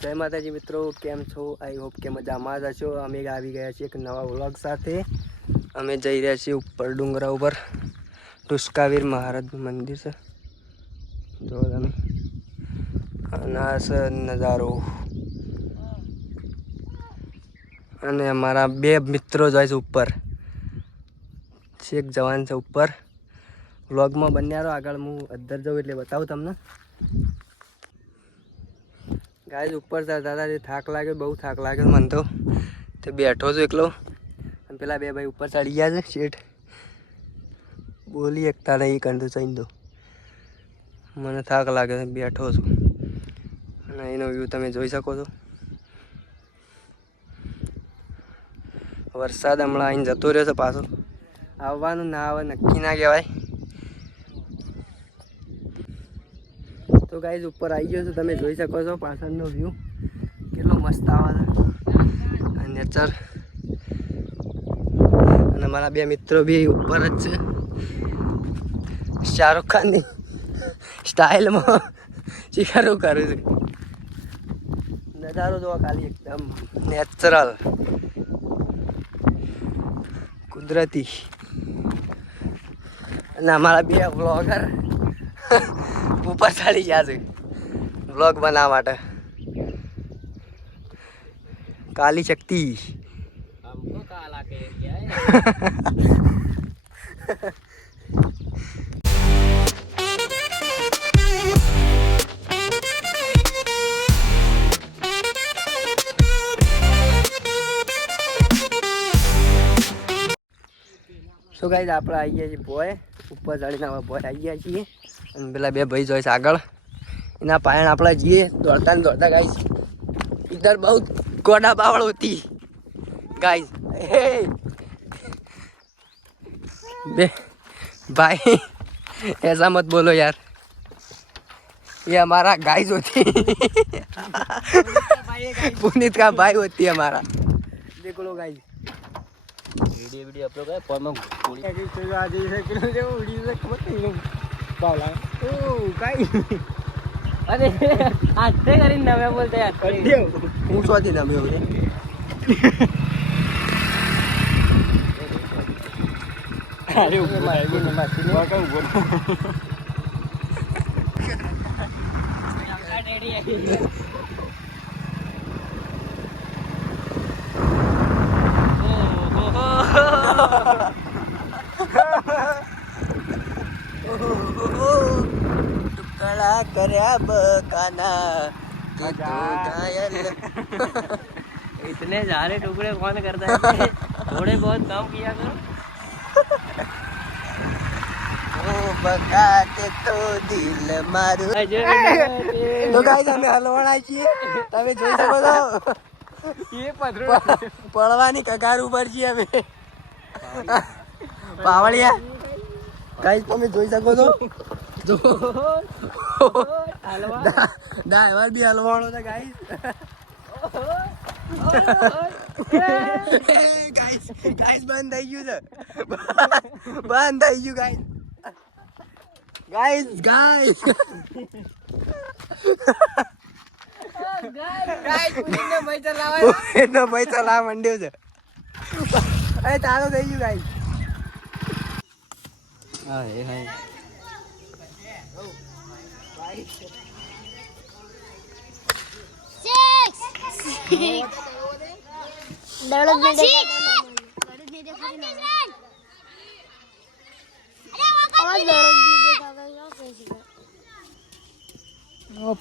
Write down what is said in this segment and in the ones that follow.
જય માતાજી મિત્રો, કેમ છો? આઈ હોપ કે મજામાં જ હશો. અમે આવી ગયા છીએ એક નવા વ્લોગ સાથે. અમે જઈ રહ્યા છીએ ઉપર ડુંગરા ઉપર. ટુસ્કાવીર મહારાજનું મંદિર છે, જો તમે આ નજારો. અને અમારા બે મિત્રો જાય છે ઉપર, એક જવાન છે ઉપર. વ્લોગમાં બન્યા રહો, આગળ હું અદ્ધર જાઉં એટલે બતાવું તમને. ગાઈસ ઉપર દાદા થાક લાગ્યો, બહુ થાક લાગ્યો મને તો બેઠો છું એકલો. અને પેલા બે ભાઈ ઉપર ચડી ગયા છે શેઠ. બોલી એકતા નહીં કંઠું ચઈને દો. મને થાક લાગે છે, બેઠો છું. અને એનો વ્યૂ તમે જોઈ શકો છો. વરસાદ હમણાં આવીને જતો રહ્યો છે પાછો. આવવાનું ના આવે નક્કી ના કહેવાય. તો ગાઈઝ ઉપર આવી ગયો છું, તમે જોઈ શકો છો પાછળનો વ્યૂ કેટલો મસ્ત આવે છે. નેચર. અને મારા બે મિત્રો બી ઉપર જ છે. શાહરુખ ખાનની સ્ટાઇલમાં શિકારો કરું છું. નજારો જોવા ખાલી એકદમ નેચરલ, કુદરતી. અને અમારા બે વ્લોગર ઉપર ચડી ગયા છે વ્લોગ બનાવવા માટે. કાલી શક્તિ. સો ગાઈઝ આપણે આવી ગયા છીએ બોય ઉપર ચડીને. હવે બોય આવી ગયા છીએ અને પેલા બે ભાઈ જોઈશ આગળ. એના પાયણ આપણે જઈએ દોડતા ને દોડતા. ગાઈઝ इधर बहुत गोड़ा बावड़ होती गाइस. बे भाई ऐसा मत बोलो यार, ये हमारा गाइस होती पुनीत का भाई होती है हमारा. देखो लो गाइस, वीडियो अपलोड है फोन में पूरी आगे तो आ जाए है कि जो वीडियो से खबर नहीं बावला ओ गाइस. अरे आते કરીને નમે બોલતે યાર હું સોથી નમે હોય. અરે ઉપર મારી ને માસી ને વાકા ઉપર આ ડેડી આવી. टुकड़ा कर्या बकाना कि तू घायल. इतने सारे टुकड़े कौन करता है? थोड़े बहुत काम किया करो. ओ बका के तो दिल मारू. तो गाइस અમે હલવાણા છીએ, તમે જોઈ શકો છો. એ પડવાની કગાર ઉપર છીએ અમે. પાવળિયા ગાઈસ તમે જોઈ શકો છો. જો ડ્રાઈવર બી હલવાણો છે ગાઈસ. ગાઈસ ગાઈસ બંધ થઈ ગયું છે, બંધ થઈ ગયું ગાઈસ. ગાઈસ ગાઈસ ગાઈસ પુરીને ભાઈ ચલાવે, એનો ભાઈ ચલાવવા માંડ્યો છે. અરે ચાલો થઈ ગયું ગાઈસ. હા એ હા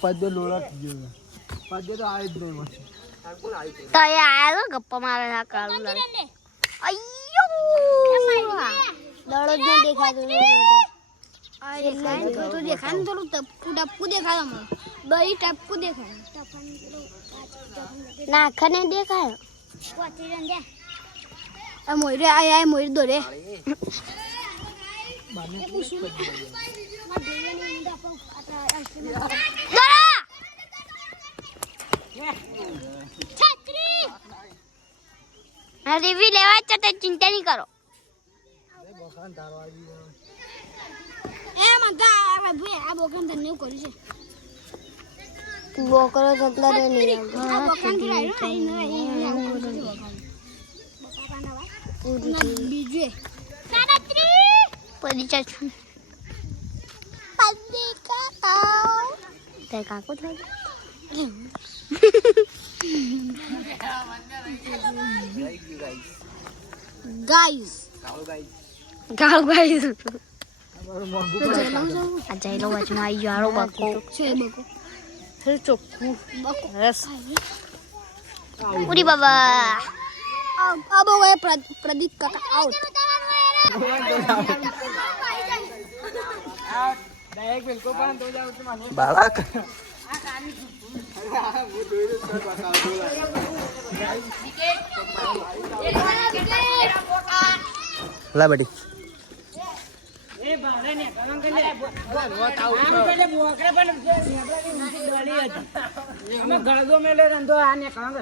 પદ્ય લોડા થઈ ગયો. પદ્ય તો આવી જ નહીં મળશે. તો એ આયો ગપ્પા મારે ના કાળું લાગે. અయ్యో દડો જ નહીં દેખાતો. તો દેખાય ને થોડું ટપકું ટપકું દેખાય. અમે દહીં ટપકું દેખાય, નાખને દેખાય. આ મોયરે આ મોયર દોરે રિવ્યુ લેવા છે તો ચિંતા નહીં કરો. એ મગા આ બોકન ધન્યુ કર્યું છે. બોકરો જતલા રે નહીં બીજે પડી છું તે કાકો થાય ગાઈસ ગાવ ગાઈસ આ જઈલો વચમાં આવી ગયો આરો બકો છે બકો હે ચોખ્ખું બકો રસ ઉડી બાબા આ બો ગયે પ્રદીપ કાકા આઉટ डायरेक्ट बिल्कुल पण तो जाऊ ते माने बाळा ला बडी ए बाळे ने कामं केले आम केले बोकरे पण नेबळा की उंची गळी હતી અમે ગળદો મેલે રંધો આ ને કાંગ